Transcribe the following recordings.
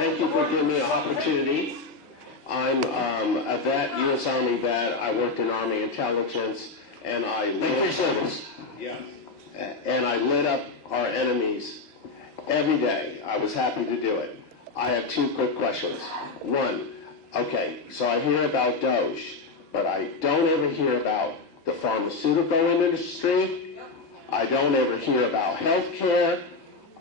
Thank you for giving me an opportunity. I'm a vet, U.S. Army vet. I worked in Army intelligence, and I lit up our enemies every day. I was happy to do it. I have two quick questions. One, okay, so I hear about Doge, but I don't ever hear about the pharmaceutical industry. I don't ever hear about healthcare.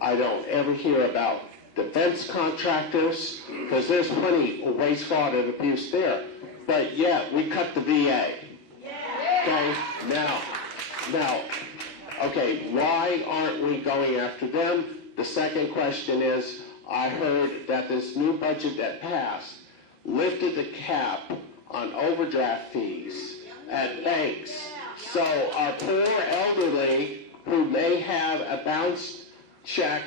I don't ever hear about defense contractors, because there's plenty of waste, fraud, and abuse there. But yet, we cut the VA. Okay, now, okay, why aren't we going after them? The second question is, I heard that this new budget that passed lifted the cap on overdraft fees at banks. So our poor elderly who may have a bounced check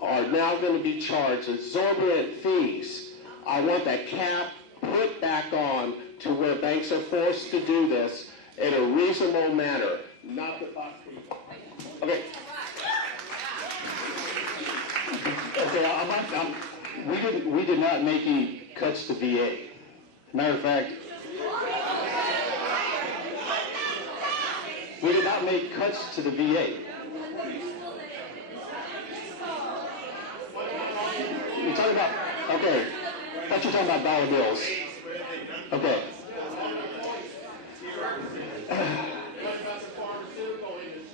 are now going to be charged exorbitant fees. I want that cap put back on to where banks are forced to do this in a reasonable manner, not to bust people. Okay. Okay, we did not make any cuts to VA. Matter of fact, we did not make cuts to the VA. You're talking about, okay, I thought you were talking about dollar bills. Okay.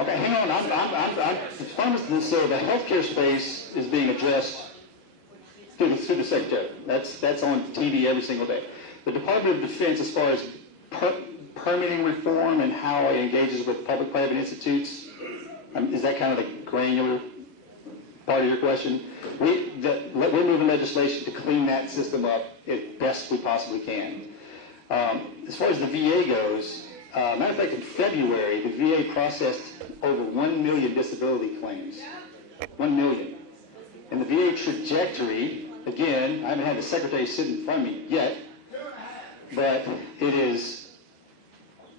Okay, hang on. So the healthcare space is being addressed through the secretary. That's on TV every single day. The Department of Defense, as far as permitting reform and how it engages with public-private institutes, is that kind of the granular part of your question? We're moving legislation to clean that system up as best we possibly can. As far as the VA goes, matter of fact, in February, the VA processed over 1 million disability claims. 1 million. And the VA trajectory, again, I haven't had the secretary sit in front of me yet, but it is,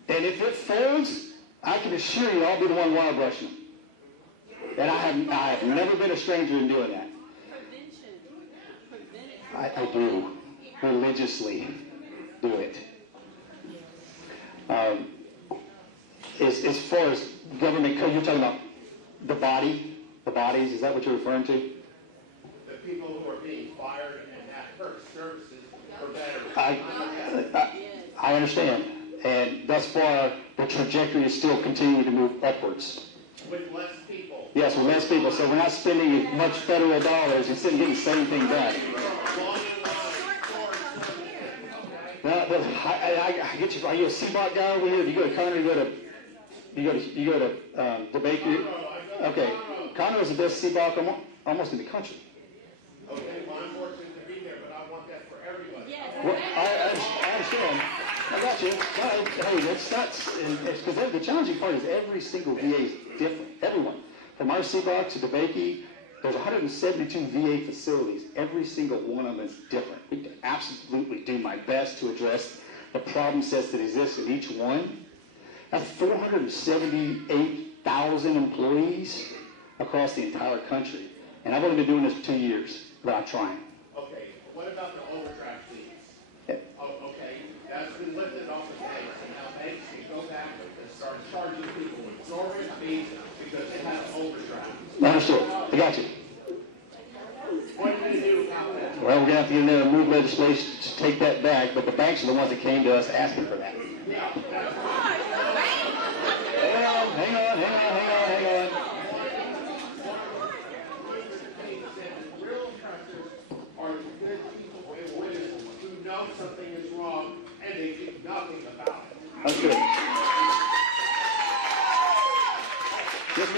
and if it folds, I can assure you I'll be the one wire brushing them. And I have never been a stranger in doing that. I do religiously do it. As far as government code, you're talking about the bodies, is that what you're referring to? The people who are being fired and have hurt services for veterans. I understand. And thus far, the trajectory is still continuing to move upwards. With less people. Yes, with less people. So we're not spending as much federal dollars instead of getting the same thing back. I get you. Are you a CBOT guy over here? Do you go to Conroe? You go to DeBaker? Okay. Conroe is the best CBOT almost in the country. Okay, well, I'm fortunate to be there, but I want that for everybody. Well, I understand. I got you. Hey, that's not, because the challenging part is every single VA is different. Everyone. From our CBOT to DeBaker, there's 172 VA facilities. Every single one of them is different. We can absolutely do my best to address the problem sets that exist in each one. That's 478,000 employees across the entire country. And I've only been doing this for 2 years, but I'm trying. Okay, what about the overdraft fees? Yeah. Oh, okay, that's been lifted off the banks, and now banks can go back and start charging people exorbitant fees because they have overdraft. Understood. I got you. What do you do about that? Well, we're going to have to get in there and move legislation to take that back, but the banks are the ones that came to us asking for that. Yeah, that's Hang on. real oppressors are the good people and women who know something is wrong and they do nothing about it. That's good.